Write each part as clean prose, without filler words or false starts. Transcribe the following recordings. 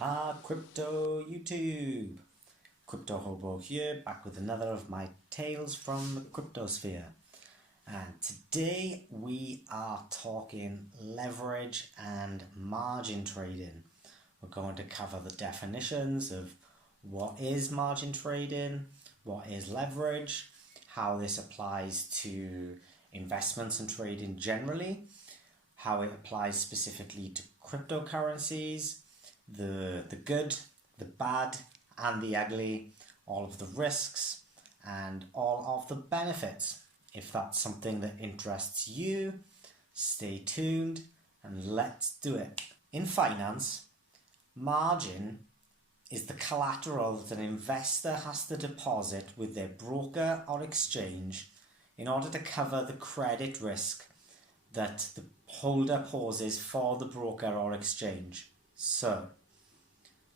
Aloha Crypto YouTube! Crypto Hobo here, back with another of my tales from the cryptosphere. And today we are talking leverage and margin trading. We're going to cover the definitions of what is margin trading, what is leverage, how this applies to investments and trading generally, how it applies specifically to cryptocurrencies, the good, the bad, and the ugly, all of the risks, and all of the benefits. If that's something that interests you, stay tuned and let's do it. In finance, margin is the collateral that an investor has to deposit with their broker or exchange in order to cover the credit risk that the holder poses for the broker or exchange. So,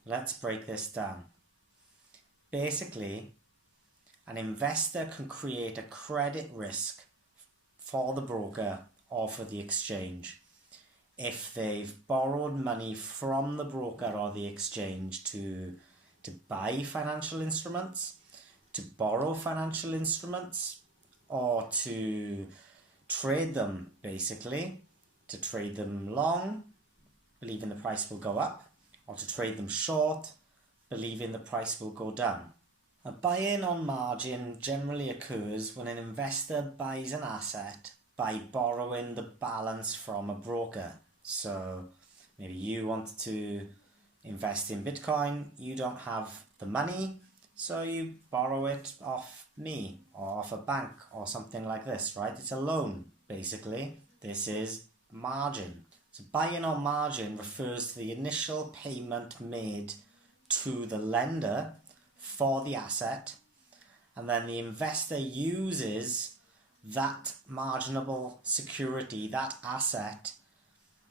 let's break this down. Basically, an investor can create a credit risk for the broker or for the exchange if they've borrowed money from the broker or the exchange to buy financial instruments, to borrow financial instruments, or to trade them, basically, to trade them long, believing the price will go up, or to trade them short, believing the price will go down. A buy-in on margin generally occurs when an investor buys an asset by borrowing the balance from a broker. So maybe you want to invest in Bitcoin, you don't have the money, so you borrow it off me or off a bank or something like this, right? It's a loan, basically. This is margin. So buy-in on margin refers to the initial payment made to the lender for the asset, and then the investor uses that marginable security, that asset,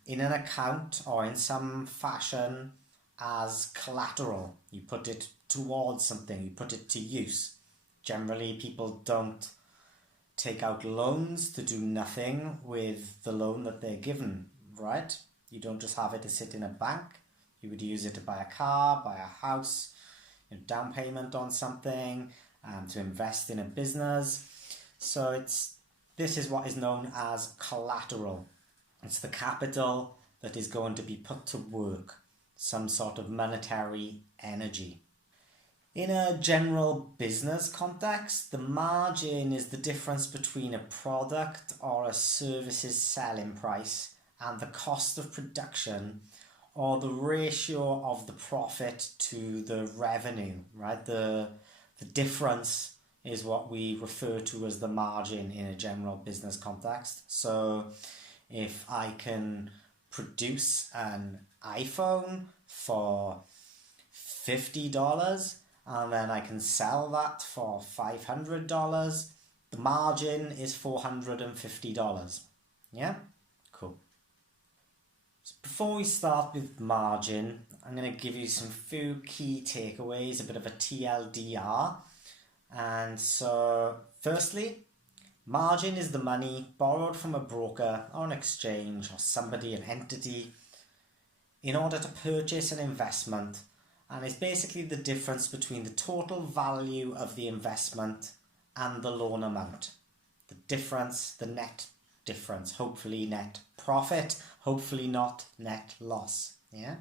in an account or in some fashion as collateral. You put it towards something, you put it to use. Generally, people don't take out loans to do nothing with the loan that they're given, right? You don't just have it to sit in a bank. You would use it to buy a car, buy a house, down payment on something, to invest in a business. So this is what is known as collateral. It's the capital that is going to be put to work, some sort of monetary energy. In a general business context, the margin is the difference between a product or a service's selling price and the cost of production, or the ratio of the profit to the revenue, right? The difference is what we refer to as the margin in a general business context. So if I can produce an iPhone for $50 and then I can sell that for $500, the margin is $450. Yeah? Cool. So before we start with margin, I'm going to give you some few key takeaways, a bit of a TLDR. And so, firstly, margin is the money borrowed from a broker or an exchange or somebody, an entity, in order to purchase an investment, and is basically the difference between the total value of the investment and the loan amount. The difference, the net difference, hopefully net profit, hopefully not net loss. Yeah.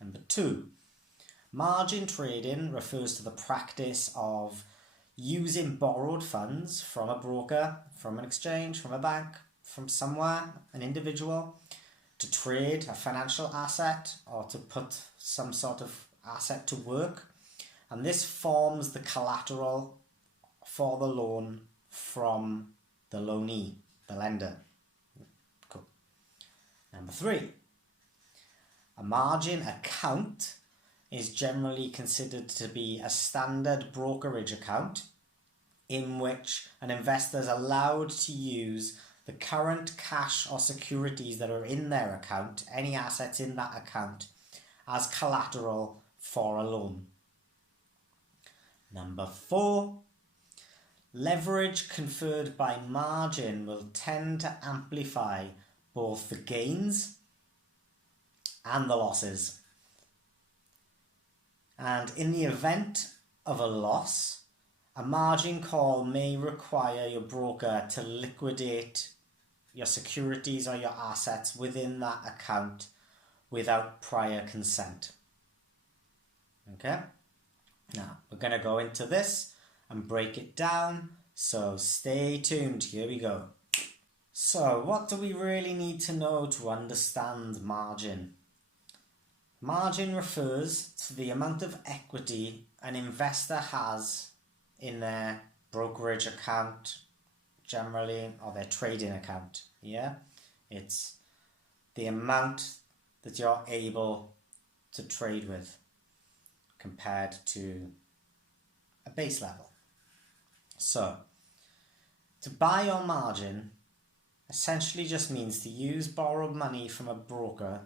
Number 2, margin trading refers to the practice of using borrowed funds from a broker, from an exchange, from a bank, from somewhere, an individual, to trade a financial asset or to put some sort of asset to work. And this forms the collateral for the loan from the loanee, the lender. Cool. Number 3, a margin account is generally considered to be a standard brokerage account in which an investor is allowed to use the current cash or securities that are in their account, any assets in that account, as collateral for a loan. Number 4, leverage conferred by margin will tend to amplify both the gains and the losses. And in the event of a loss, a margin call may require your broker to liquidate your securities or your assets within that account without prior consent. Okay? Now, we're going to go into this and break it down, so stay tuned. Here we go. So, what do we really need to know to understand margin? Margin refers to the amount of equity an investor has in their brokerage account, generally, or their trading account. Yeah, it's the amount that you're able to trade with compared to a base level. So, to buy on margin essentially just means to use borrowed money from a broker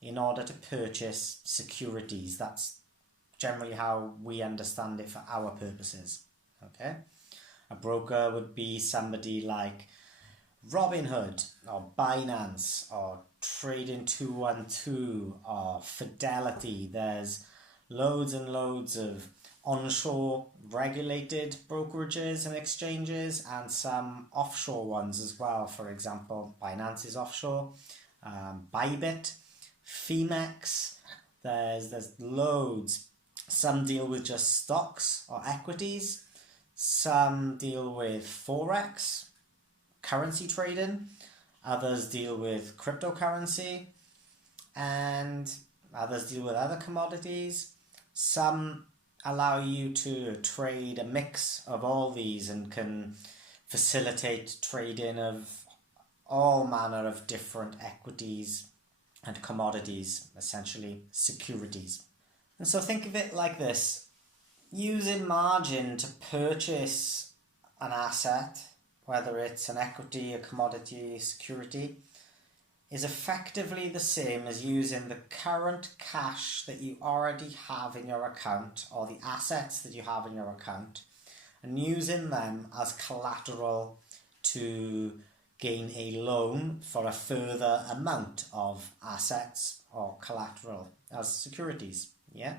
in order to purchase securities. That's generally how we understand it for our purposes. Okay, a broker would be somebody like Robinhood or Binance or Trading 212 or Fidelity. There's loads and loads of onshore regulated brokerages and exchanges, and some offshore ones as well. For example, Binance is offshore, Bybit, Femex. There's loads. Some deal with just stocks or equities. Some deal with forex, currency trading. Others deal with cryptocurrency, and others deal with other commodities. Some allow you to trade a mix of all these and can facilitate trading of all manner of different equities and commodities, essentially securities. And so think of it like this. Using margin to purchase an asset, whether it's an equity, a commodity, a security, is effectively the same as using the current cash that you already have in your account, or the assets that you have in your account, and using them as collateral to gain a loan for a further amount of assets or collateral as securities. Yeah.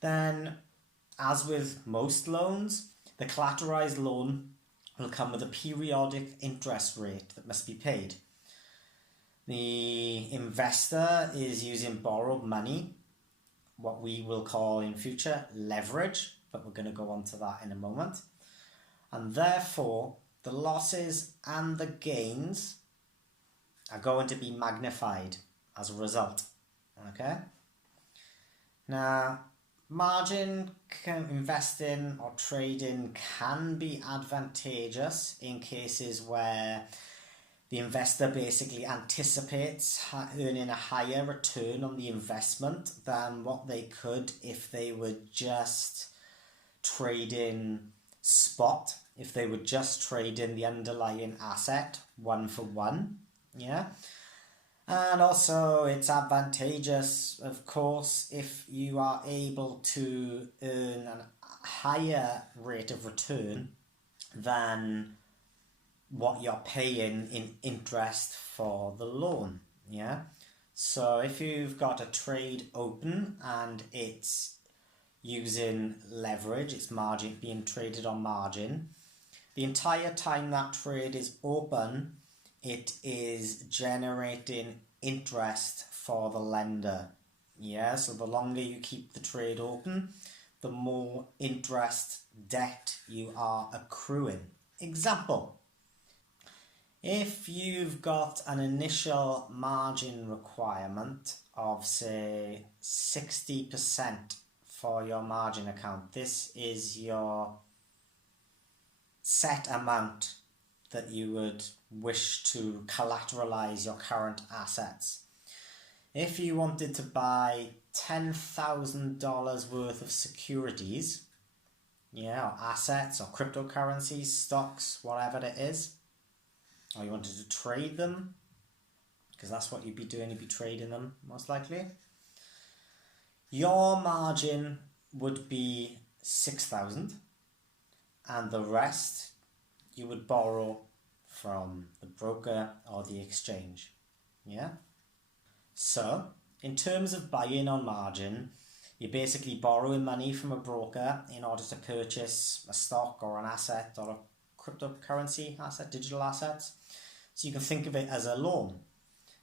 Then, as with most loans, the collateralized loan will come with a periodic interest rate that must be paid. The investor is using borrowed money, what we will call in future leverage, but we're going to go on to that in a moment. And therefore, the losses and the gains are going to be magnified as a result. Okay? Now, margin investing or trading can be advantageous in cases where the investor basically anticipates earning a higher return on the investment than what they could if they were just trading spot, if they were just trading the underlying asset one for one. Yeah. And also it's advantageous, of course, if you are able to earn a higher rate of return than what you're paying in interest for the loan. Yeah. So if you've got a trade open and it's using leverage, it's margin being traded on margin, the entire time that trade is open, it is generating interest for the lender. Yeah, so the longer you keep the trade open, the more interest debt you are accruing. Example: if you've got an initial margin requirement of, say, 60% for your margin account, this is your set amount that you would wish to collateralize your current assets. If you wanted to buy $10,000 worth of securities, yeah, or assets or cryptocurrencies, stocks, whatever it is, or you wanted to trade them, because that's what you'd be doing, you'd be trading them most likely, your margin would be 6,000, and the rest you would borrow from the broker or the exchange. Yeah. So in terms of buying on margin, You're basically borrowing money from a broker in order to purchase a stock or an asset or a cryptocurrency asset, digital assets. So you can think of it as a loan.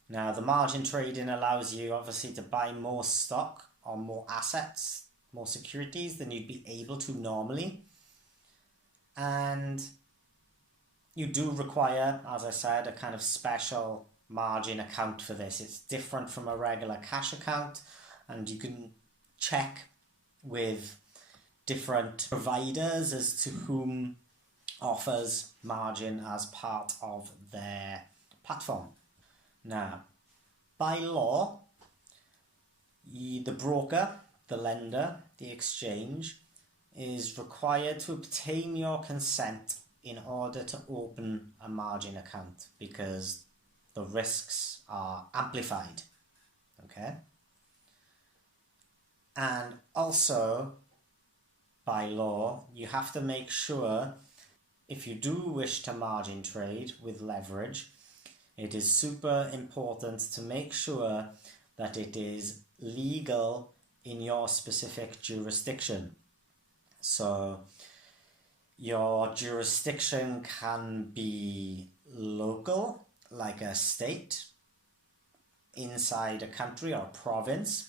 Now, the margin trading allows you obviously to buy more stock or more assets, more securities than you'd be able to normally. And you do require, as I said, a kind of special margin account for this. It's different from a regular cash account, and you can check with different providers as to whom offers margin as part of their platform. Now, by law, the broker, the lender, the exchange is required to obtain your consent in order to open a margin account because the risks are amplified. Okay? And also, by law, you have to make sure, if you do wish to margin trade with leverage, it is super important to make sure that it is legal in your specific jurisdiction. So your jurisdiction can be local, like a state inside a country or province,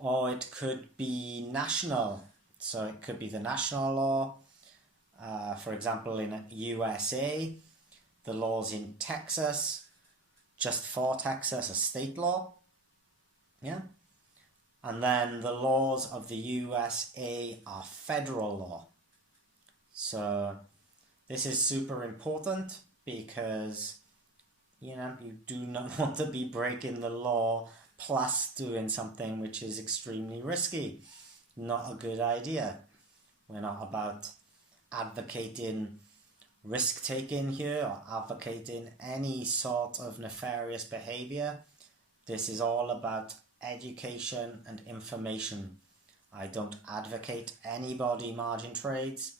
or it could be national. So it could be the national law. For example, in USA, the laws in Texas, just for Texas, a state law. Yeah. And then the laws of the USA are federal law. So this is super important because, you do not want to be breaking the law plus doing something which is extremely risky. Not a good idea. We're not about advocating risk-taking here or advocating any sort of nefarious behavior. This is all about education and information. I don't advocate anybody margin trades.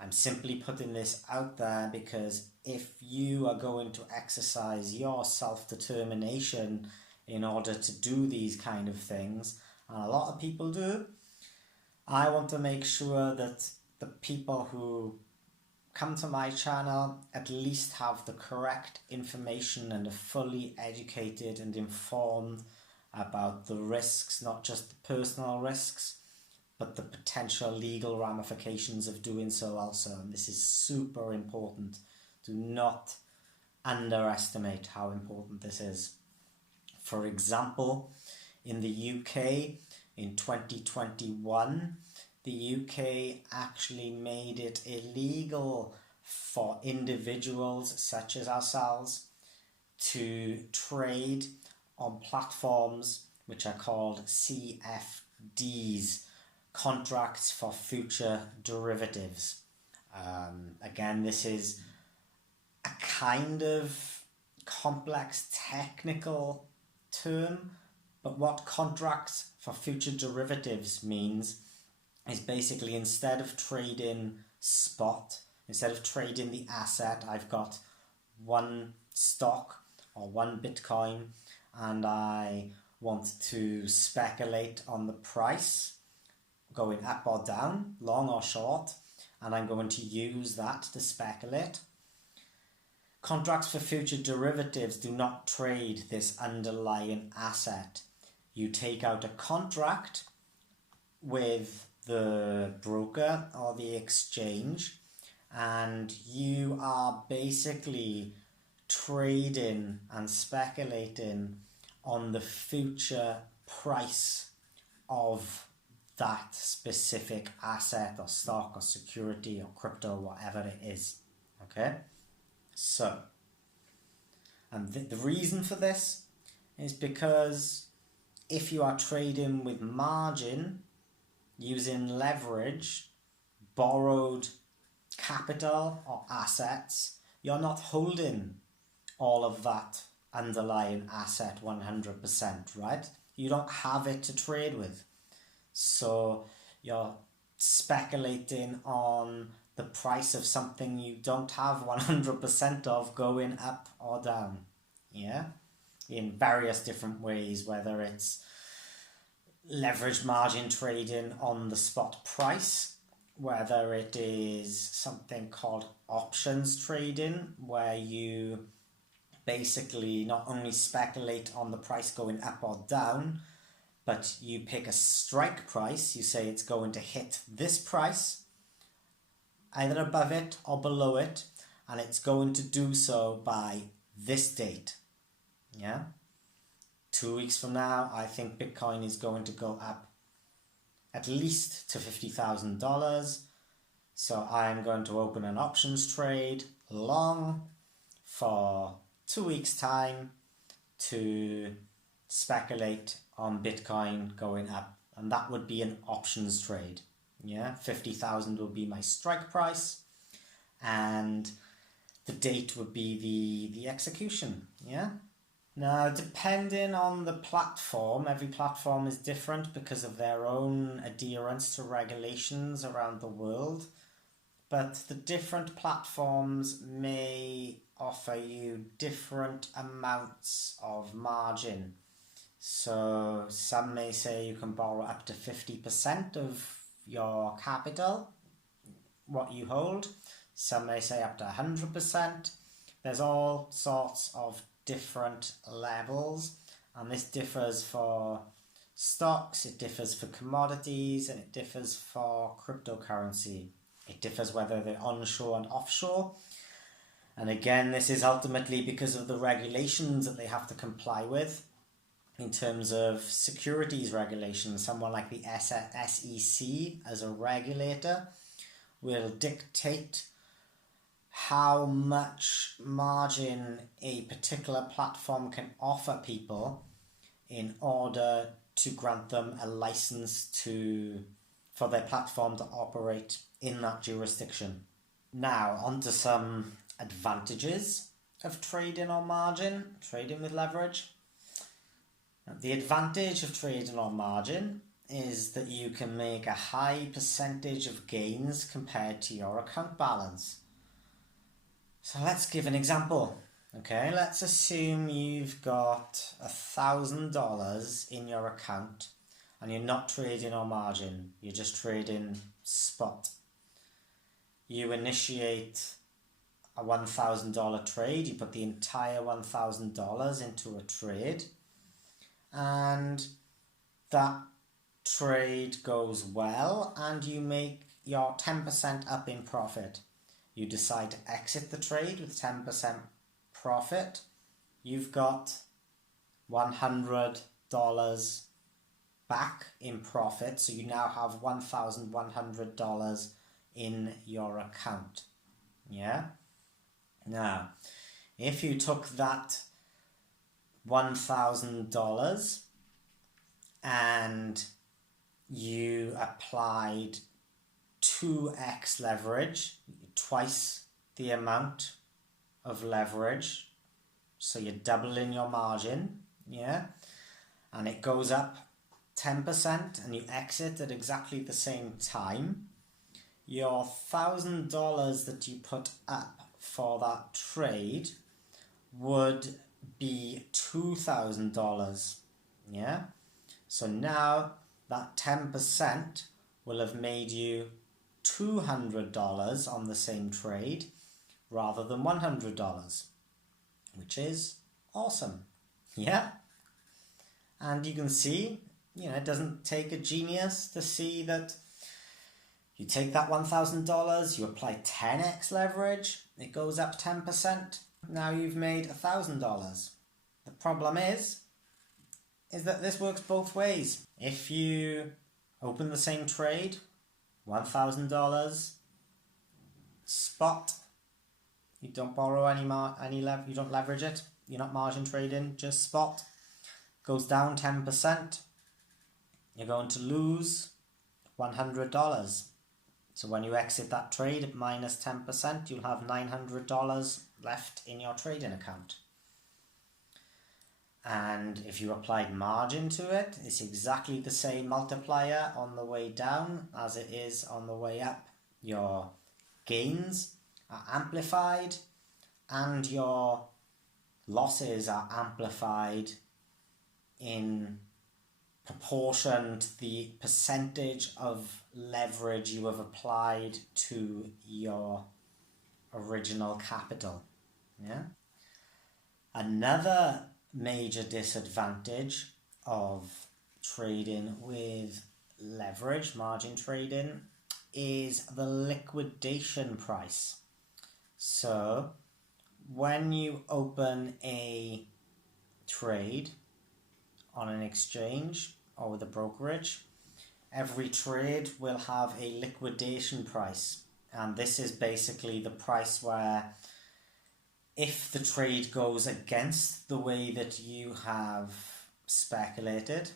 I'm simply putting this out there because if you are going to exercise your self-determination in order to do these kind of things, and a lot of people do, I want to make sure that the people who come to my channel at least have the correct information and are fully educated and informed about the risks, not just the personal risks, but the potential legal ramifications of doing so also. And this is super important. Do not underestimate how important this is. For example, in the UK in 2021, the UK actually made it illegal for individuals such as ourselves to trade on platforms which are called CFDs, contracts for future derivatives. Again, this is a kind of complex technical term, but what contracts for future derivatives means is basically instead of trading spot, instead of trading the asset, I've got one stock or one Bitcoin and I want to speculate on the price going up or down, long or short, and I'm going to use that to speculate. Contracts for future derivatives do not trade this underlying asset. You take out a contract with the broker or the exchange and you are basically trading and speculating on the future price of that specific asset or stock or security or crypto, whatever it is. Okay? So, and the reason for this is because if you are trading with margin, using leverage, borrowed capital or assets, you're not holding all of that underlying asset 100%, right? You don't have it to trade with. So you're speculating on the price of something you don't have 100% of going up or down, yeah? In various different ways, whether it's leveraged margin trading on the spot price, whether it is something called options trading, where you basically not only speculate on the price going up or down, but you pick a strike price. You say it's going to hit this price, either above it or below it, and it's going to do so by this date. Yeah. 2 weeks from now, I think Bitcoin is going to go up at least to $50,000. So I'm going to open an options trade long for 2 weeks' time to speculate on Bitcoin going up. And that would be an options trade. Yeah, 50,000 will be my strike price, and the date would be the execution. Yeah. Now, depending on the platform, every platform is different because of their own adherence to regulations around the world. But the different platforms may offer you different amounts of margin. So some may say you can borrow up to 50% of your capital, what you hold. Some may say up to 100%. There's all sorts of different levels, and this differs for stocks, it differs for commodities, and it differs for cryptocurrency. It differs whether they're onshore and offshore. And again, this is ultimately because of the regulations that they have to comply with. In terms of securities regulations, someone like the SEC as a regulator will dictate how much margin a particular platform can offer people in order to grant them a license for their platform to operate in that jurisdiction. Now, on to some advantages of trading on margin, trading with leverage. The advantage of trading on margin is that you can make a high percentage of gains compared to your account balance. So let's give an example. Okay, let's assume you've got $1,000 in your account and you're not trading on margin, you're just trading spot. You initiate a $1,000 trade, you put the entire $1,000 into a trade, and that trade goes well and you make your 10% up in profit. You decide to exit the trade with 10% profit. You've got $100 back in profit, so you now have $1,100 in your account. Yeah? Now, if you took that $1,000 and you applied 2x leverage, twice the amount of leverage, so you're doubling your margin, yeah, and it goes up 10% and you exit at exactly the same time, your $1,000 that you put up for that trade would be $2,000, yeah. So now that 10% will have made you $200 on the same trade rather than $100, which is awesome. Yeah. And you can see, it doesn't take a genius to see that you take that $1,000, you apply 10x leverage, it goes up 10%. Now you've made $1,000. The problem is that this works both ways. If you open the same trade, $1,000 spot, you don't borrow you don't leverage it, you're not margin trading, just spot, goes down 10%, you're going to lose $100. So when you exit that trade at minus 10%, you'll have $900 left in your trading account. And if you applied margin to it, it's exactly the same multiplier on the way down as it is on the way up. Your gains are amplified and your losses are amplified in proportion to the percentage of leverage you have applied to your original capital. Yeah. Another major disadvantage of trading with leverage, margin trading, is the liquidation price. So when you open a trade on an exchange or with a brokerage, every trade will have a liquidation price, and this is basically the price where if the trade goes against the way that you have speculated,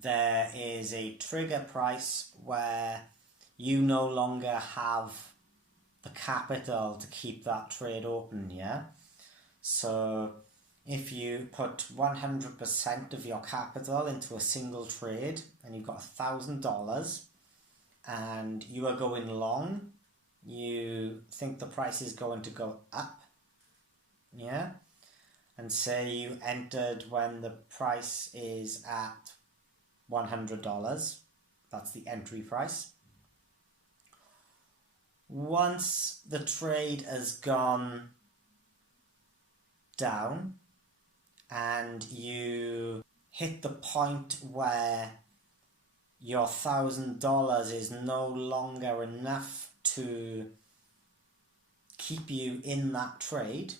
there is a trigger price where you no longer have the capital to keep that trade open, yeah? So if you put 100% of your capital into a single trade and you've got $1,000 and you are going long, you think the price is going to go up, yeah? And say you entered when the price is at $100, that's the entry price. Once the trade has gone down and you hit the point where your $1,000 is no longer enough to keep you in that trade,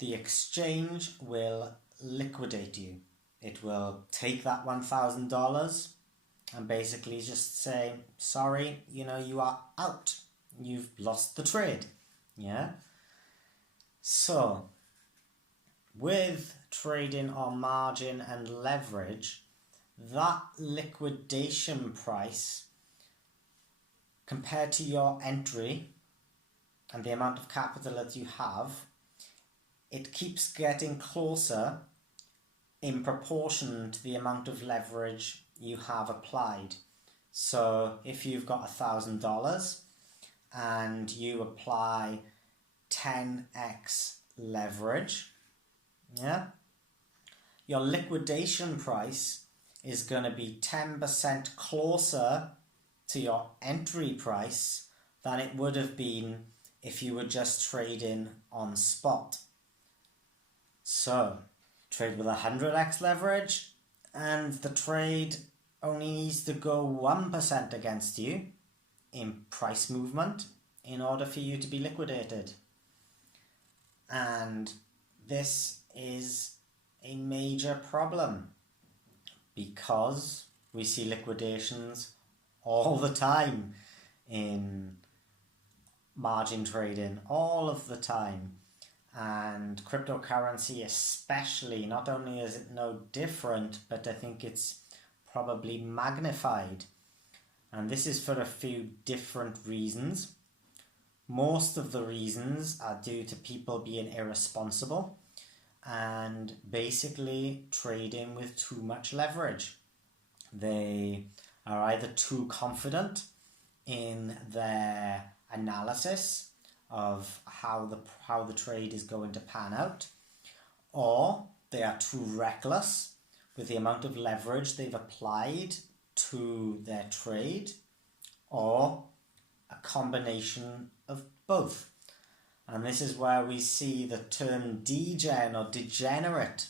the exchange will liquidate you. It will take that $1,000 and basically just say, sorry, you are out. You've lost the trade. Yeah? So, with trading on margin and leverage, that liquidation price compared to your entry and the amount of capital that you have, it keeps getting closer in proportion to the amount of leverage you have applied. So if you've got $1,000 and you apply 10x leverage, yeah, your liquidation price is going to be 10% closer to your entry price than it would have been if you were just trading on spot. So trade with 100x leverage and the trade only needs to go 1% against you in price movement in order for you to be liquidated. And this is a major problem because we see liquidations all the time in margin trading, all of the time. And cryptocurrency especially, not only is it no different, but I think it's probably magnified. And this is for a few different reasons. Most of the reasons are due to people being irresponsible and basically trading with too much leverage. They are either too confident in their analysis of how the trade is going to pan out, or they are too reckless with the amount of leverage they've applied to their trade, or a combination of both. And this is where we see the term Degen or degenerate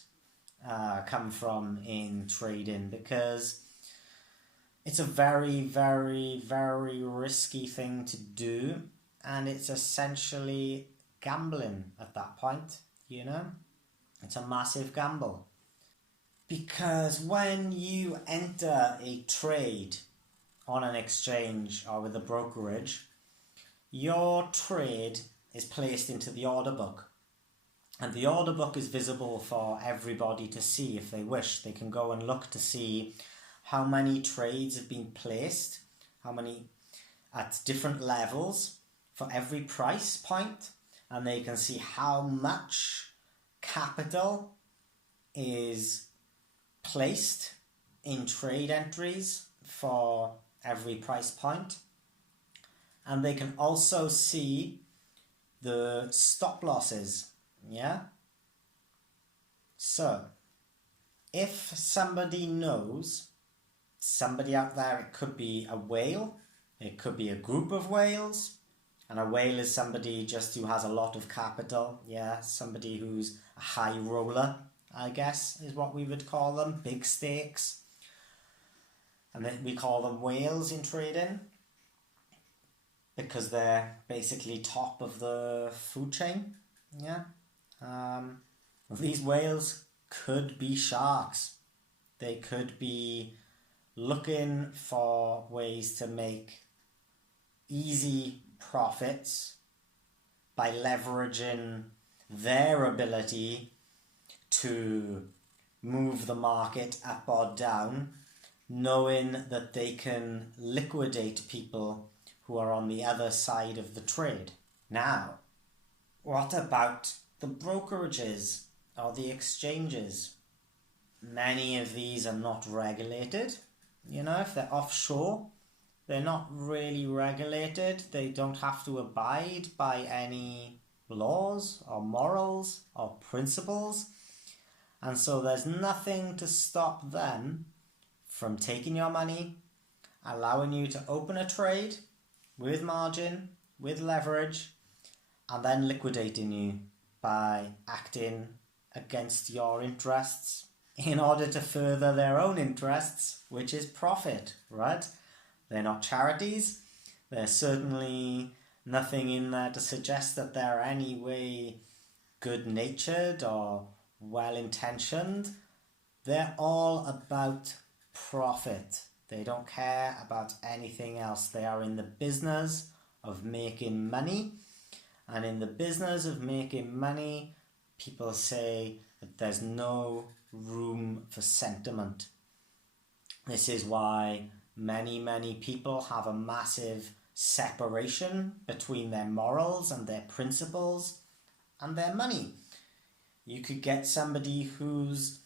come from in trading, because it's a very, very, very risky thing to do, and it's essentially gambling at that point, It's a massive gamble. Because when you enter a trade on an exchange or with a brokerage, your trade is placed into the order book. And the order book is visible for everybody to see if they wish. They can go and look to see how many trades have been placed, how many at different levels for every price point, and they can see how much capital is placed in trade entries for every price point. And they can also see the stop losses, yeah? So, if somebody knows, somebody out there, it could be a whale, it could be a group of whales, and a whale is somebody just who has a lot of capital, yeah, somebody who's a high roller, I guess, is what we would call them, big stakes. And then we call them whales in trading because they're basically top of the food chain, yeah. These whales could be sharks. They could be looking for ways to make easy profits by leveraging their ability to move the market up or down, knowing that they can liquidate people who are on the other side of the trade. Now, what about the brokerages or the exchanges? Many of these are not regulated. You know, if they're offshore, they're not really regulated. They don't have to abide by any laws or morals or principles. And so there's nothing to stop them from taking your money, allowing you to open a trade with margin, with leverage, and then liquidating you by acting against your interests in order to further their own interests, which is profit, right? They're not charities. There's certainly nothing in there to suggest that they're any way good-natured or well-intentioned. They're all about profit. They don't care about anything else. They are in the business of making money. And in the business of making money, people say that there's no room for sentiment. This is why many people have a massive separation between their morals and their principles and their money. You could get somebody who's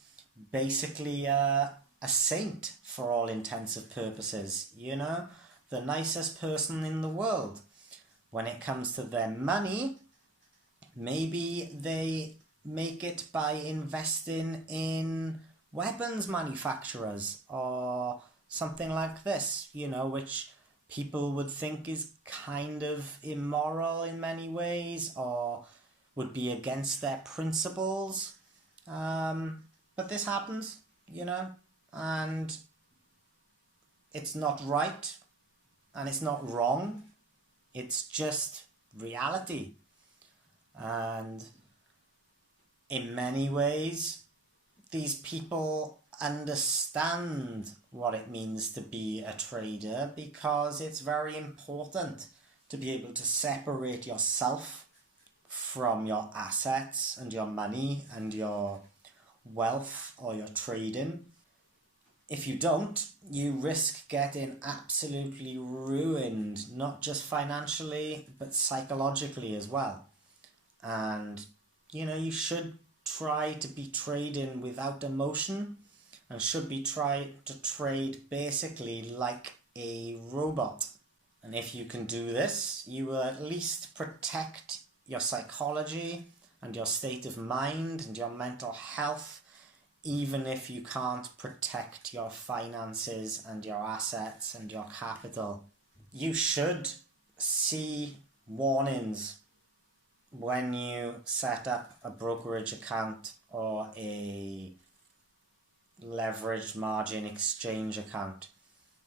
basically a saint for all intents and purposes, you know, the nicest person in the world. When it comes to their money, maybe they make it by investing in weapons manufacturers or something like this, you know, which people would think is kind of immoral in many ways or would be against their principles. But this happens, you know, and it's not right and it's not wrong. It's just reality. And in many ways, these people understand what it means to be a trader because it's very important to be able to separate yourself from your assets and your money and your wealth or your trading. If you don't, you risk getting absolutely ruined, not just financially, but psychologically as well. And, you know, you should try to be trading without emotion and should be try to trade basically like a robot. And if you can do this, you will at least protect your psychology and your state of mind and your mental health, even if you can't protect your finances and your assets and your capital. You should see warnings when you set up a brokerage account or a leveraged margin exchange account.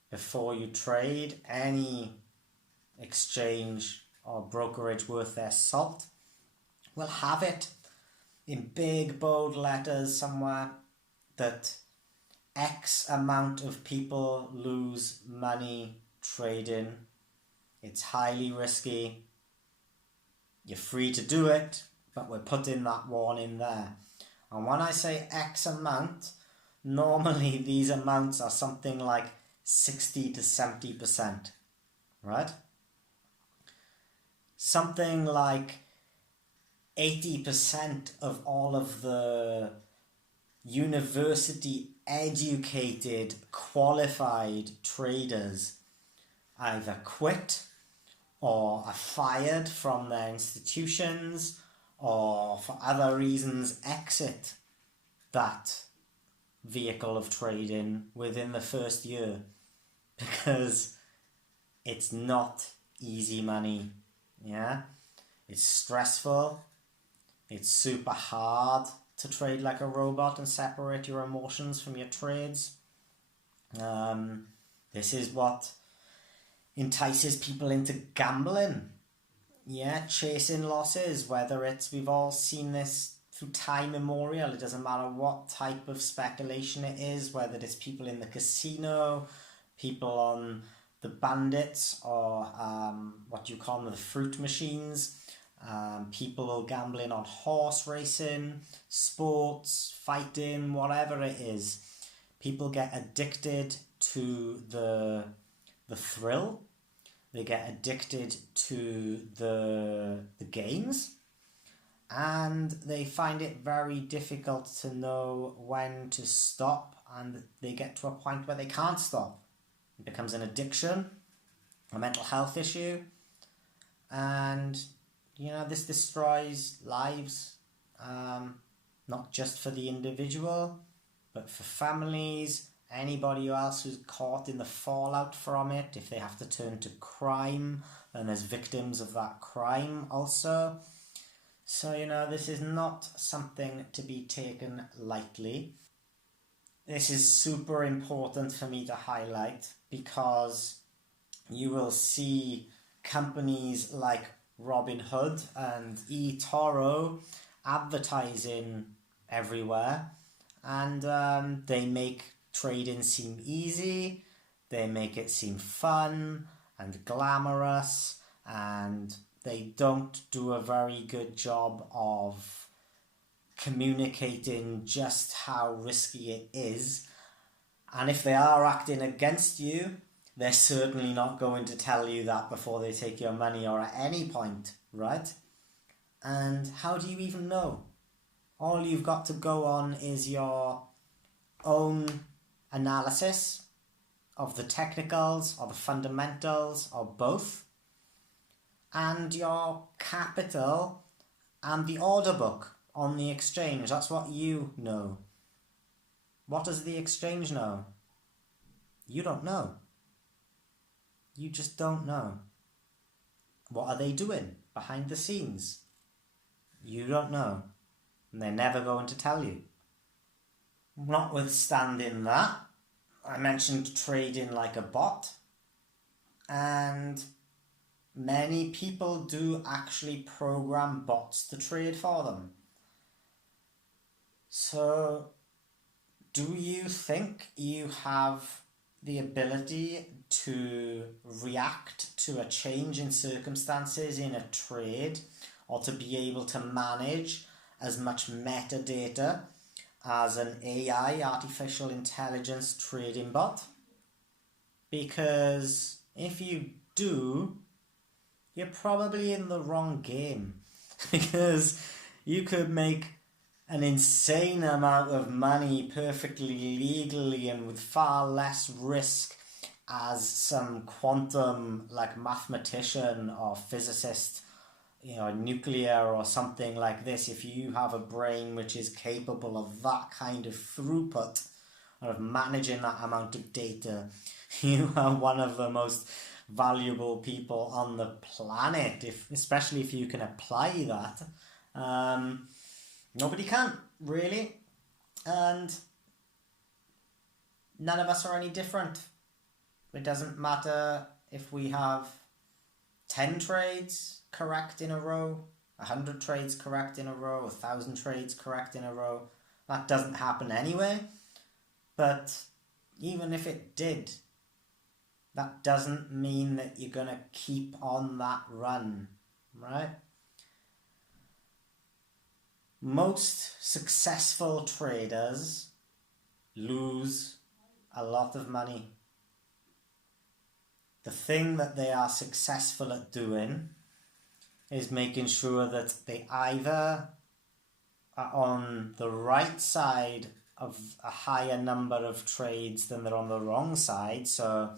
Before you trade any exchange or brokerage worth their salt, will have it in big bold letters somewhere that X amount of people lose money trading. It's highly risky. You're free to do it, but we're putting that warning there. And when I say X amount, normally these amounts are something like 60 to 70%, right? Something like 80% of all of the university educated, qualified traders either quit or are fired from their institutions or for other reasons exit that vehicle of trading within the first year, because it's not easy money. Yeah, it's stressful, it's super hard to trade like a robot and separate your emotions from your trades. This is what entices people into gambling. Yeah, chasing losses, whether it's, we've all seen this through time immemorial. It doesn't matter what type of speculation it is, whether it's people in the casino, people on the bandits, or what you call them, the fruit machines, people gambling on horse racing, sports, fighting, whatever it is. People get addicted to the thrill. They get addicted to the games, and they find it very difficult to know when to stop, and they get to a point where they can't stop. It becomes an addiction, a mental health issue, and this destroys lives, not just for the individual, but for families, anybody else who's caught in the fallout from it. If they have to turn to crime, then there's victims of that crime also. So, this is not something to be taken lightly. This is super important for me to highlight, because you will see companies like Robinhood and eToro advertising everywhere, and they make trading seem easy, they make it seem fun and glamorous, and they don't do a very good job of communicating just how risky it is. And if they are acting against you, they're certainly not going to tell you that before they take your money or at any point, right? And how do you even know? All you've got to go on is your own analysis of the technicals or the fundamentals or both, and your capital and the order book on the exchange. That's what you know. What does the exchange know? You don't know. You just don't know. What are they doing behind the scenes? You don't know, and they're never going to tell you. Notwithstanding that, I mentioned trading like a bot, and many people do actually program bots to trade for them. So, do you think you have the ability to react to a change in circumstances in a trade, or to be able to manage as much metadata as an AI, artificial intelligence trading bot? Because if you do, you're probably in the wrong game, because you could make an insane amount of money perfectly legally and with far less risk as some quantum mathematician or physicist, nuclear or something like this. If you have a brain which is capable of that kind of throughput, of managing that amount of data, you are one of the most valuable people on the planet, especially if you can apply that. Nobody can, really. And none of us are any different. It doesn't matter if we have 10 trades correct in a row, 100 trades correct in a row, 1,000 trades correct in a row. That doesn't happen anyway. But even if it did, that doesn't mean that you're going to keep on that run, right? Most successful traders lose a lot of money. The thing that they are successful at doing is making sure that they either are on the right side of a higher number of trades than they're on the wrong side, so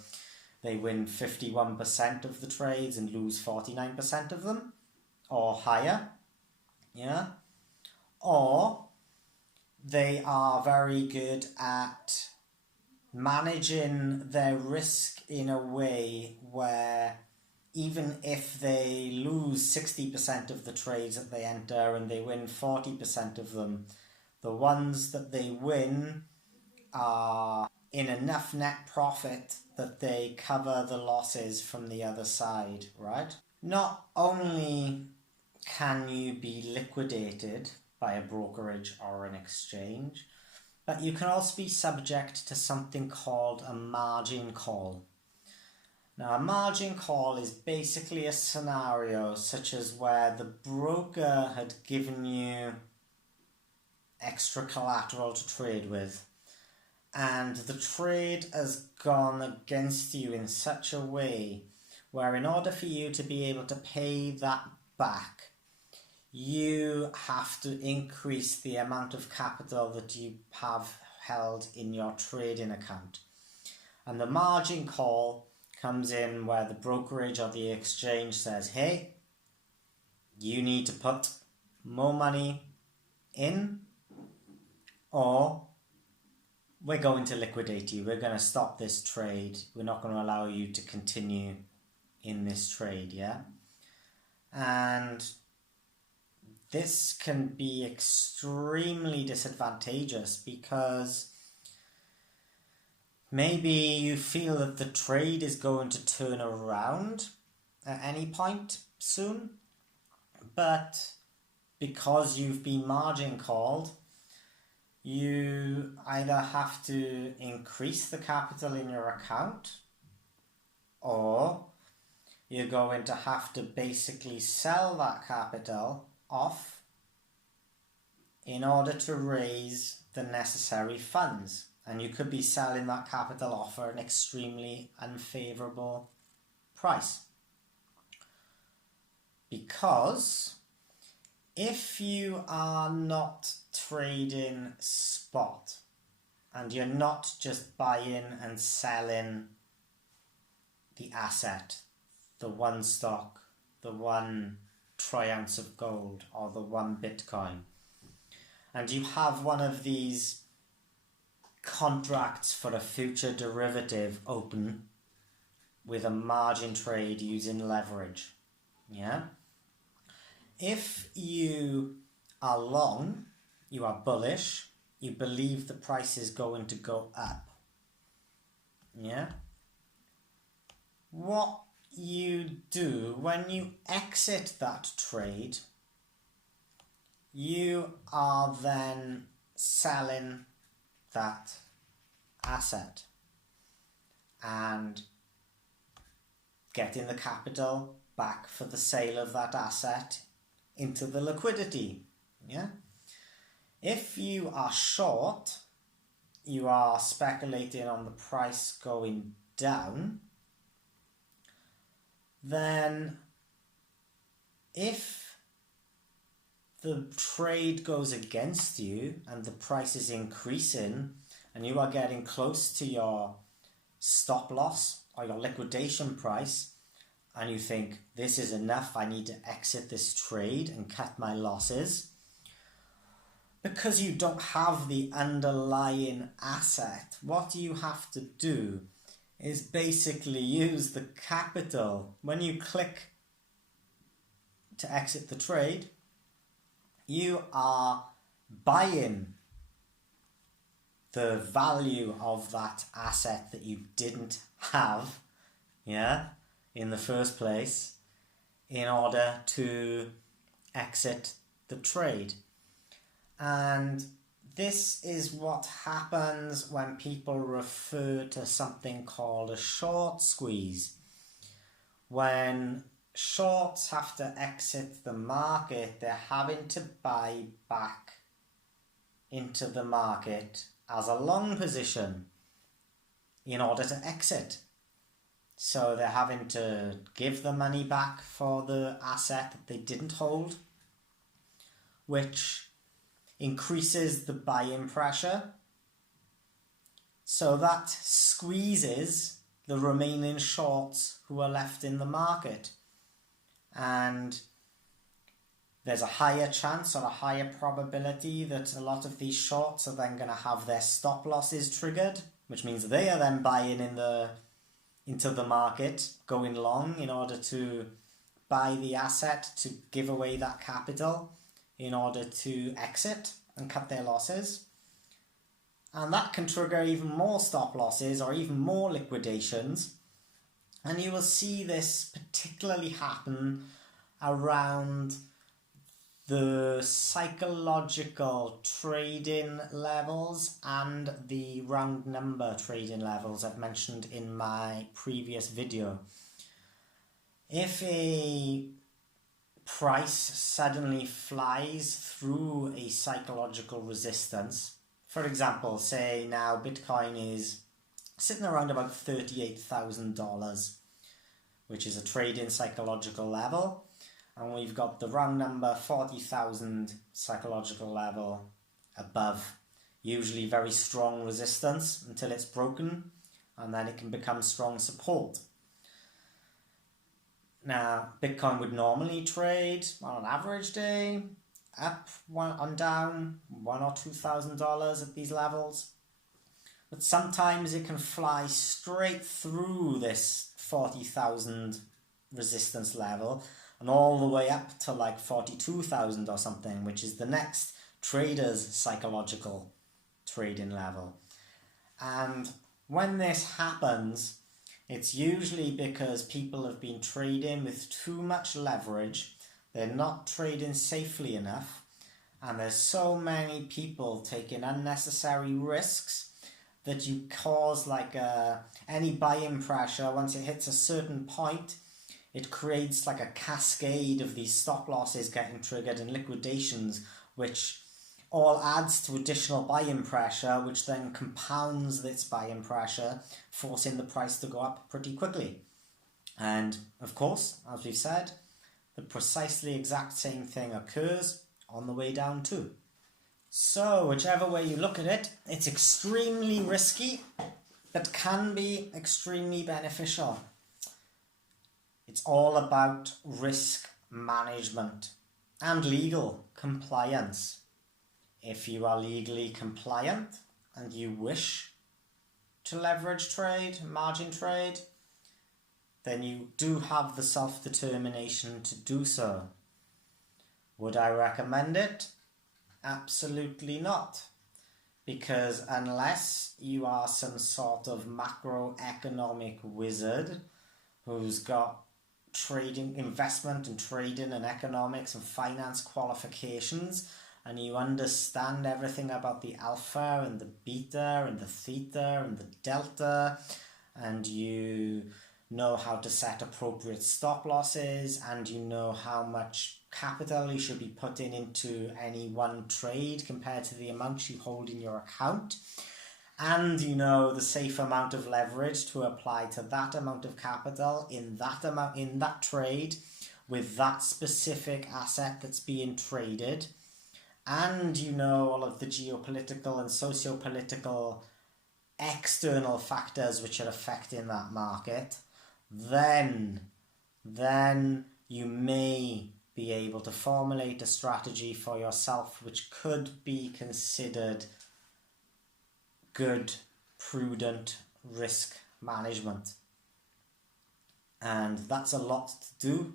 they win 51% of the trades and lose 49% of them, or higher, yeah? Or they are very good at managing their risk in a way where even if they lose 60% of the trades that they enter and they win 40% of them, the ones that they win are in enough net profit that they cover the losses from the other side, right? Not only can you be liquidated by a brokerage or an exchange, but you can also be subject to something called a margin call. Now, a margin call is basically a scenario such as where the broker had given you extra collateral to trade with, and the trade has gone against you in such a way where in order for you to be able to pay that back, you have to increase the amount of capital that you have held in your trading account. And the margin call comes in where the brokerage or the exchange says, hey, you need to put more money in, or we're going to liquidate you. We're going to stop this trade. We're not going to allow you to continue in this trade, yeah? And this can be extremely disadvantageous because maybe you feel that the trade is going to turn around at any point soon, but because you've been margin called, you either have to increase the capital in your account, or you're going to have to basically sell that capital off in order to raise the necessary funds. And you could be selling that capital off for an extremely unfavorable price. Because if you are not trading spot and you're not just buying and selling the asset, the one stock, the 1 troy ounce of gold, or the 1 Bitcoin, and you have one of these contracts for a future derivative open with a margin trade using leverage, yeah? If you are long, you are bullish, you believe the price is going to go up, yeah? What you do when you exit that trade, you are then selling that asset and getting the capital back for the sale of that asset into the liquidity, yeah? If you are short, you are speculating on the price going down, then if the trade goes against you and the price is increasing and you are getting close to your stop loss or your liquidation price, and you think, this is enough, I need to exit this trade and cut my losses, because you don't have the underlying asset, what you have to do is basically use the capital. When you click to exit the trade, you are buying the value of that asset that you didn't have, yeah, in the first place, in order to exit the trade. And this is what happens when people refer to something called a short squeeze. When shorts have to exit the market, they're having to buy back into the market as a long position in order to exit. So they're having to give the money back for the asset that they didn't hold, which increases the buy-in pressure. So that squeezes the remaining shorts who are left in the market. And there's a higher chance or a higher probability that a lot of these shorts are then going to have their stop losses triggered, which means they are then buying into the market, going long in order to buy the asset to give away that capital in order to exit and cut their losses. And that can trigger even more stop losses or even more liquidations. And you will see this particularly happen around the psychological trading levels and the round number trading levels I've mentioned in my previous video. If a price suddenly flies through a psychological resistance, for example, say now Bitcoin is sitting around about $38,000, which is a trading psychological level, and we've got the round number 40,000 psychological level above, usually very strong resistance until it's broken, and then it can become strong support. Now, Bitcoin would normally trade on an average day up on down $1,000 or $2,000 at these levels, but sometimes it can fly straight through this 40,000 resistance level and all the way up to like 42,000 or something, which is the next trader's psychological trading level. And when this happens, it's usually because people have been trading with too much leverage, they're not trading safely enough, and there's so many people taking unnecessary risks that you cause like any buying pressure. Once it hits a certain point, it creates like a cascade of these stop losses getting triggered and liquidations, which all adds to additional buying pressure, which then compounds this buying pressure, forcing the price to go up pretty quickly. And of course, as we've said, the precisely exact same thing occurs on the way down too. So whichever way you look at it, it's extremely risky, but can be extremely beneficial. It's all about risk management and legal compliance. If you are legally compliant and you wish to leverage trade, margin trade, then you do have the self-determination to do so. Would I recommend it? Absolutely not. Because unless you are some sort of macroeconomic wizard who's got trading, investment and trading and economics and finance qualifications, and you understand everything about the alpha and the beta and the theta and the delta, and you know how to set appropriate stop losses, and you know how much capital you should be putting into any one trade compared to the amount you hold in your account, and you know the safe amount of leverage to apply to that amount of capital in that trade with that specific asset that's being traded, and you know all of the geopolitical and socio-political external factors which are affecting that market, then you may be able to formulate a strategy for yourself which could be considered good, prudent risk management. And that's a lot to do,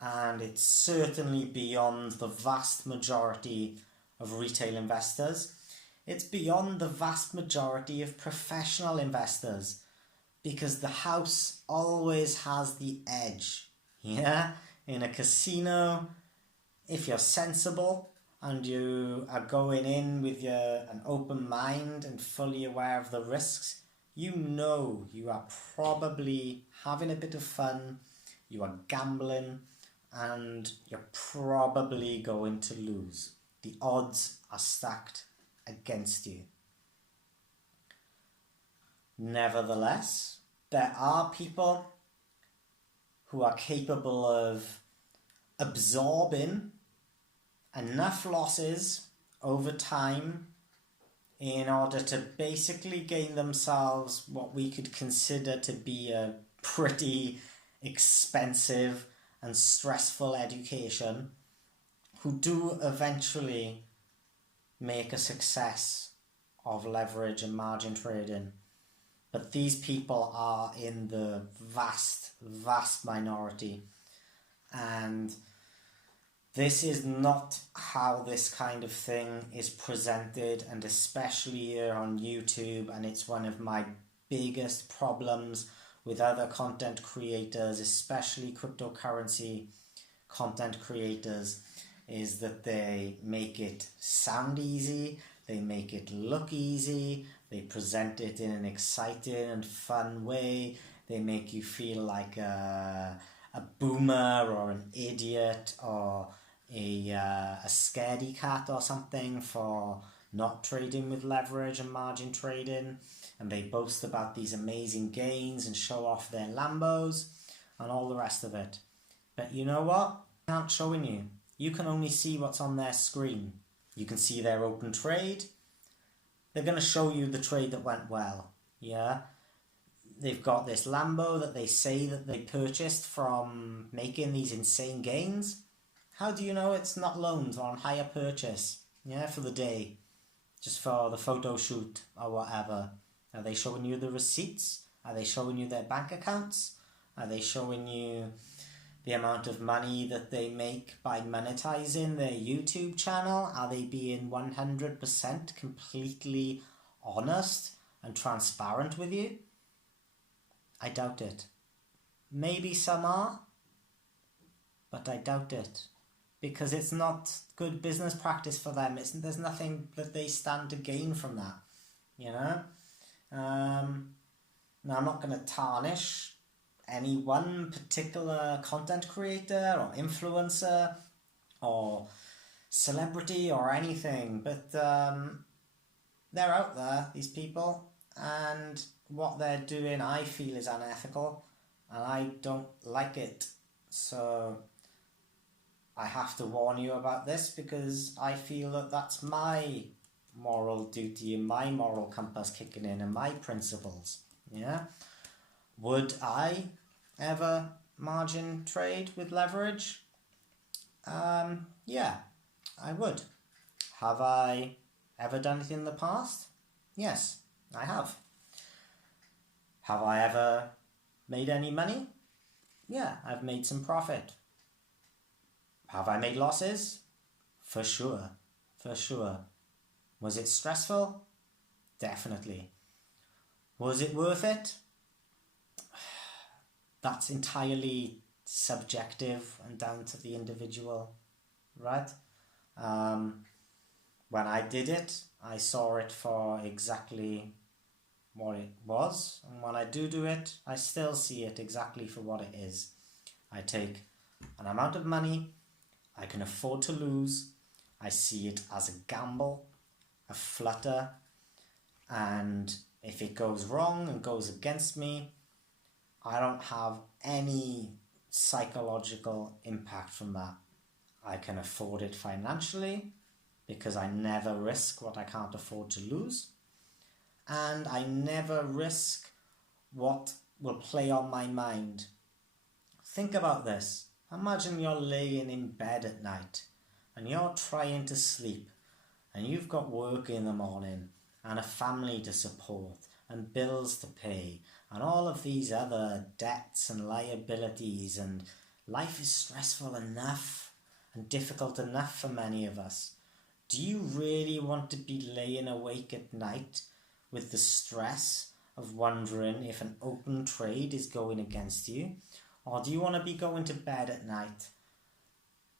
and it's certainly beyond the vast majority of retail investors. It's beyond the vast majority of professional investors, because the house always has the edge. Yeah? In a casino, if you're sensible and you are going in with an open mind and fully aware of the risks, you know you are probably having a bit of fun, you are gambling, and you're probably going to lose. The odds are stacked against you. Nevertheless, there are people who are capable of absorbing enough losses over time in order to basically gain themselves what we could consider to be a pretty expensive and stressful education who do eventually make a success of leverage and margin trading. But these people are in the vast minority. And this is not how this kind of thing is presented, and especially here on YouTube. And it's one of my biggest problems with other content creators, especially cryptocurrency content creators, is that they make it sound easy, they make it look easy, they present it in an exciting and fun way, they make you feel like a boomer or an idiot or a scaredy cat or something for not trading with leverage and margin trading, and they boast about these amazing gains and show off their Lambos and all the rest of it. But you know what? They aren't showing you. You can only see what's on their screen. You can see their open trade. They're going to show you the trade that went well. Yeah, they've got this Lambo that they say that they purchased from making these insane gains. How do you know it's not loans or on hire purchase? Yeah, for the day, just for the photo shoot or whatever. Are they showing you the receipts? Are they showing you their bank accounts? Are they showing you the amount of money that they make by monetizing their YouTube channel? Are they being 100% completely honest and transparent with you? I doubt it. Maybe some are, but I doubt it. Because it's not good business practice for them. There's nothing that they stand to gain from that, you know? Now, I'm not going to tarnish any one particular content creator or influencer or celebrity or anything, but they're out there, these people, and what they're doing I feel is unethical, and I don't like it. So I have to warn you about this, because I feel that that's my moral duty and my moral compass kicking in and my principles. Yeah. Would I ever margin trade with leverage? Yeah, I would. Have I ever done it in the past? Yes, I have. Have I ever made any money? Yeah, I've made some profit. Have I made losses? For sure, for sure. Was it stressful? Definitely. Was it worth it? That's entirely subjective and down to the individual, right? When I did it, I saw it for exactly what it was, and when I do it, I still see it exactly for what it is. I take an amount of money I can afford to lose. I see it as a gamble, a flutter, and if it goes wrong and goes against me, I don't have any psychological impact from that. I can afford it financially because I never risk what I can't afford to lose, and I never risk what will play on my mind. Think about this. Imagine you're laying in bed at night and you're trying to sleep, and you've got work in the morning and a family to support and bills to pay and all of these other debts and liabilities, and life is stressful enough and difficult enough for many of us. Do you really want to be laying awake at night with the stress of wondering if an open trade is going against you? Or do you want to be going to bed at night,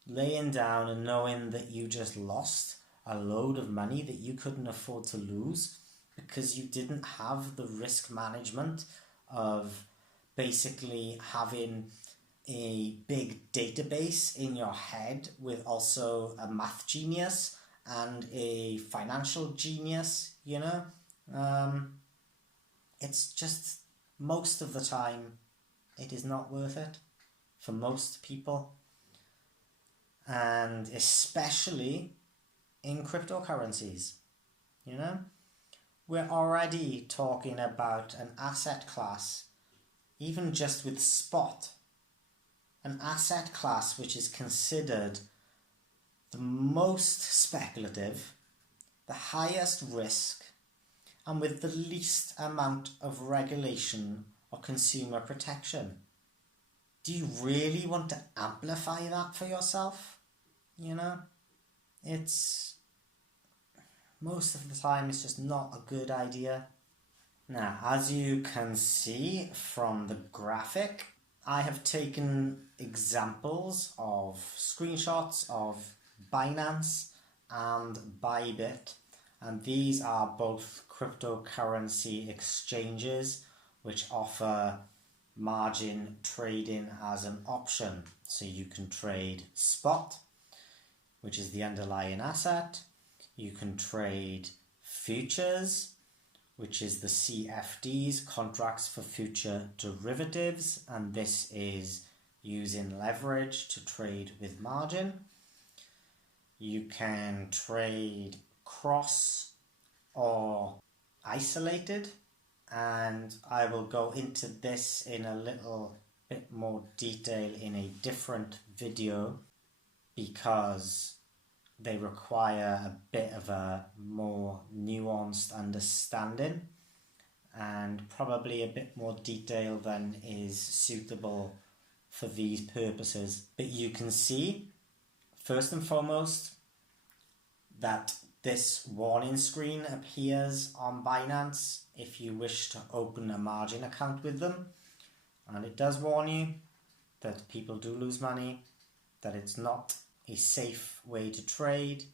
laying down and knowing that you just lost a load of money that you couldn't afford to lose because you didn't have the risk management of basically having a big database in your head with also a math genius and a financial genius, you know? It's just, most of the time, it is not worth it for most people, and especially in cryptocurrencies. You know, we're already talking about an asset class, even just with spot, an asset class which is considered the most speculative, the highest risk, and with the least amount of regulation or consumer protection. Do you really want to amplify that for yourself? You know, it's most of the time it's just not a good idea. Now, as you can see from the graphic, I have taken examples of screenshots of Binance and Bybit, and these are both cryptocurrency exchanges which offer margin trading as an option. So you can trade spot, which is the underlying asset. You can trade futures, which is the CFDs, contracts for future derivatives, and this is using leverage to trade with margin. You can trade cross or isolated, and I will go into this in a little bit more detail in a different video because they require a bit of a more nuanced understanding and probably a bit more detail than is suitable for these purposes. But you can see, first and foremost, that this warning screen appears on Binance if you wish to open a margin account with them, and it does warn you that people do lose money, that it's not a safe way to trade,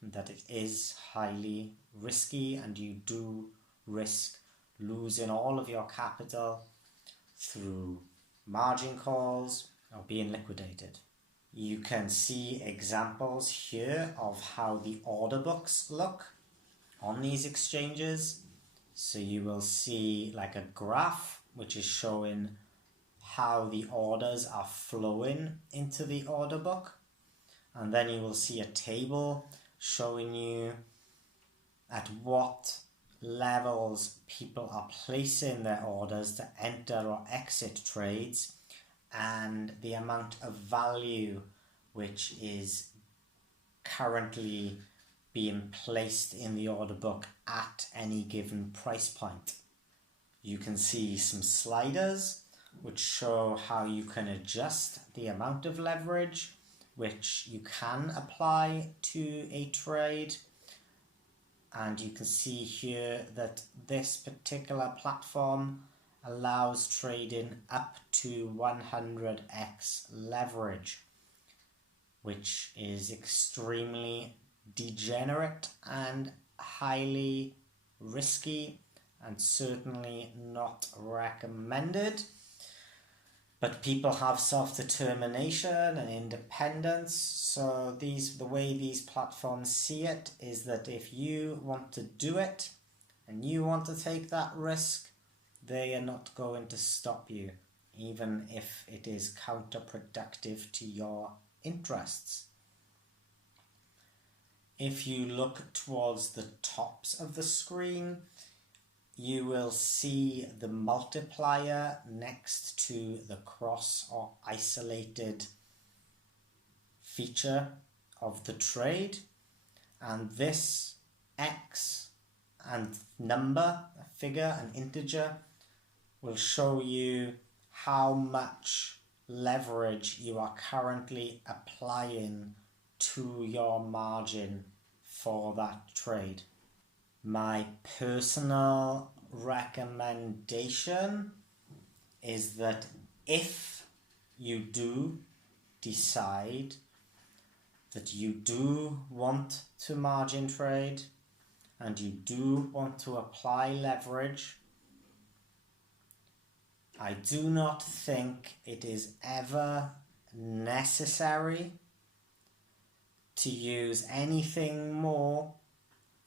and that it is highly risky and you do risk losing all of your capital through margin calls or being liquidated. You can see examples here of how the order books look on these exchanges. So you will see like a graph which is showing how the orders are flowing into the order book. And then you will see a table showing you at what levels people are placing their orders to enter or exit trades, and the amount of value which is currently being placed in the order book at any given price point. You can see some sliders which show how you can adjust the amount of leverage which you can apply to a trade, and you can see here that this particular platform allows trading up to 100x leverage, which is extremely degenerate and highly risky and certainly not recommended. But people have self-determination and independence, so the way these platforms see it is that if you want to do it and you want to take that risk, they are not going to stop you, even if it is counterproductive to your interests. If you look towards the tops of the screen, you will see the multiplier next to the cross or isolated feature of the trade, and this X and number, a figure, an integer, will show you how much leverage you are currently applying to your margin for that trade. My personal recommendation is that if you do decide that you do want to margin trade and you do want to apply leverage, I do not think it is ever necessary to use anything more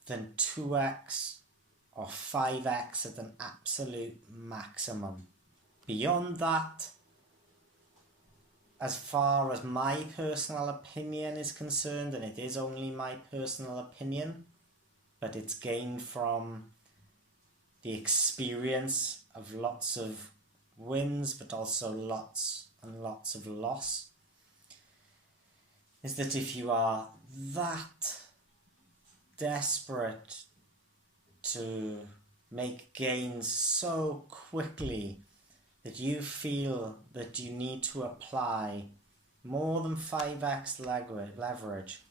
than 2x or 5x at an absolute maximum. Beyond that, as far as my personal opinion is concerned, and it is only my personal opinion, but it's gained from the experience of lots of wins, but also lots and lots of loss, is that if you are that desperate to make gains so quickly that you feel that you need to apply more than 5x leverage,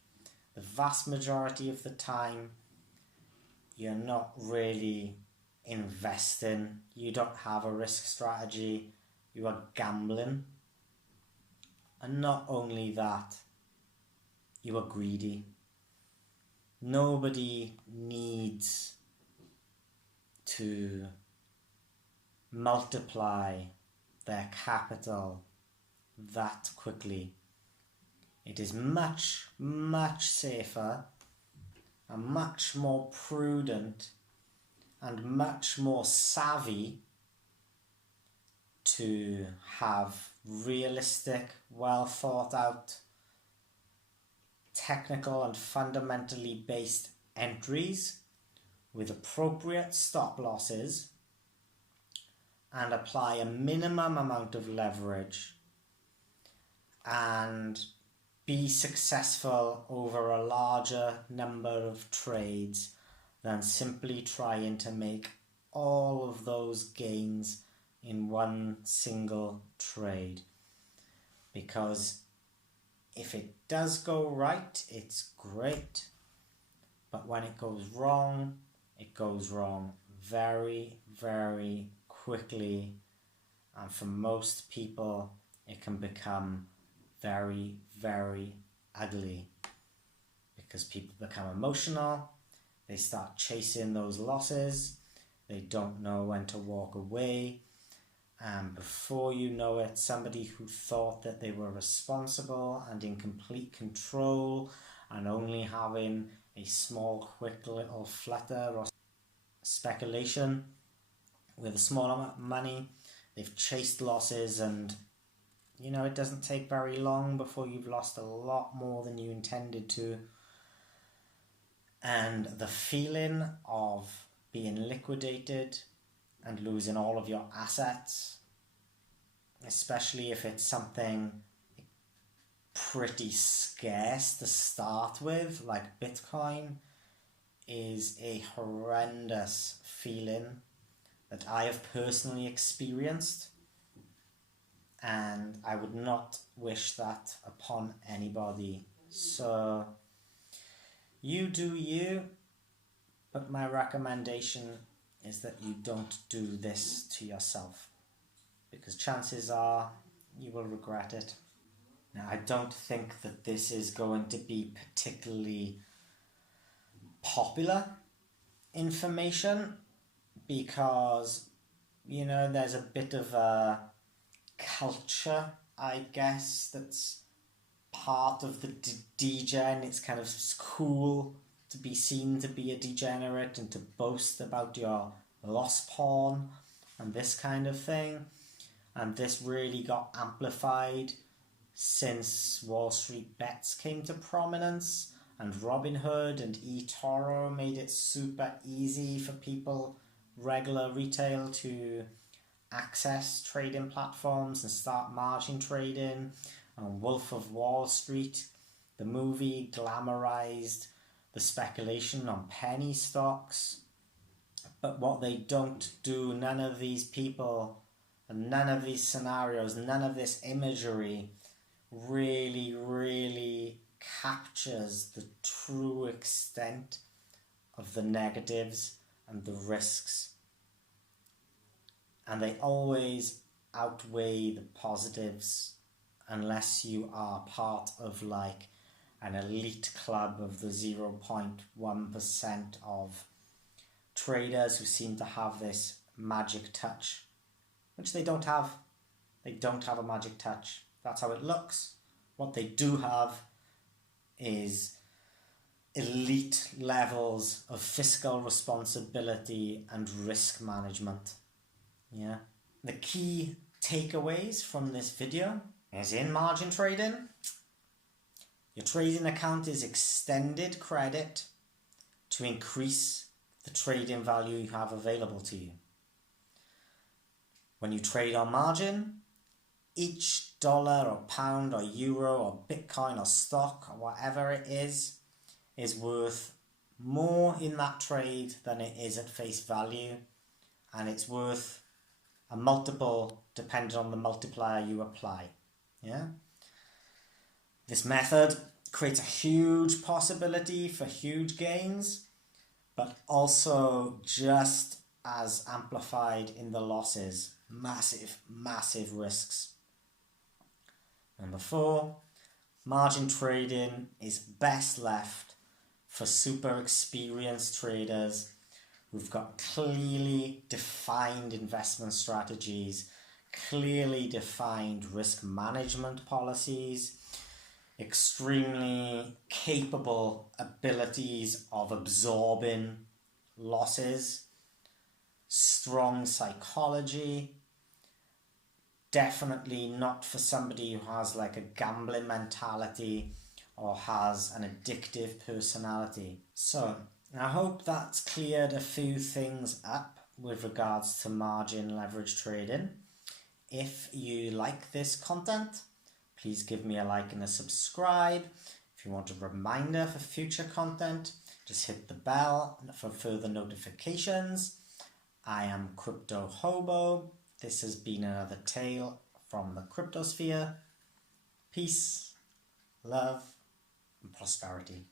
the vast majority of the time you're not really investing, you don't have a risk strategy, you are gambling. And not only that, you are greedy. Nobody needs to multiply their capital that quickly. It is much, much safer and much more prudent and much more savvy to have realistic, well thought out, technical and fundamentally based entries with appropriate stop losses and apply a minimum amount of leverage and be successful over a larger number of trades than simply trying to make all of those gains in one single trade. Because if it does go right, it's great, but when it goes wrong very, very quickly, and for most people it can become very, very ugly because people become emotional, they start chasing those losses, they don't know when to walk away, and before you know it, somebody who thought that they were responsible and in complete control and only having a small quick little flutter or speculation with a small amount of money, they've chased losses, and it doesn't take very long before you've lost a lot more than you intended to. And the feeling of being liquidated and losing all of your assets, especially if it's something pretty scarce to start with, like Bitcoin, is a horrendous feeling that I have personally experienced, and I would not wish that upon anybody. So you do you, but my recommendation is that you don't do this to yourself, because chances are you will regret it. Now, I don't think that this is going to be particularly popular information because, there's a bit of a culture, I guess, that's part of the Degen. It's kind of cool to be seen to be a degenerate and to boast about your loss porn and this kind of thing. And this really got amplified since Wall Street Bets came to prominence, and Robinhood and eToro made it super easy for people, regular retail, to access trading platforms and start margin trading. And Wolf of Wall Street, the movie, glamorized the speculation on penny stocks. But what they don't do, none of these people, and none of these scenarios, none of this imagery really, really captures the true extent of the negatives and the risks. And they always outweigh the positives unless you are part of like an elite club of the 0.1% of traders who seem to have this magic touch, which they don't have. They don't have a magic touch. That's how it looks. What they do have is elite levels of fiscal responsibility and risk management. Yeah. The key takeaways from this video is, in margin trading, your trading account is extended credit to increase the trading value you have available to you. When you trade on margin, each dollar or pound or euro or Bitcoin or stock or whatever it is worth more in that trade than it is at face value, and it's worth a multiple depending on the multiplier you apply. Yeah. This method creates a huge possibility for huge gains, but also just as amplified in the losses. Massive risks. Number 4, margin trading is best left for super experienced traders who've got clearly defined investment strategies, clearly defined risk management policies, extremely capable abilities of absorbing losses, strong psychology. Definitely not for somebody who has like a gambling mentality or has an addictive personality. So I hope that's cleared a few things up with regards to margin leverage trading. If you like this content, please give me a like and a subscribe. If you want a reminder for future content, just hit the bell for further notifications. I am Crypto Hobo. This has been another tale from the cryptosphere. Peace, love, and prosperity.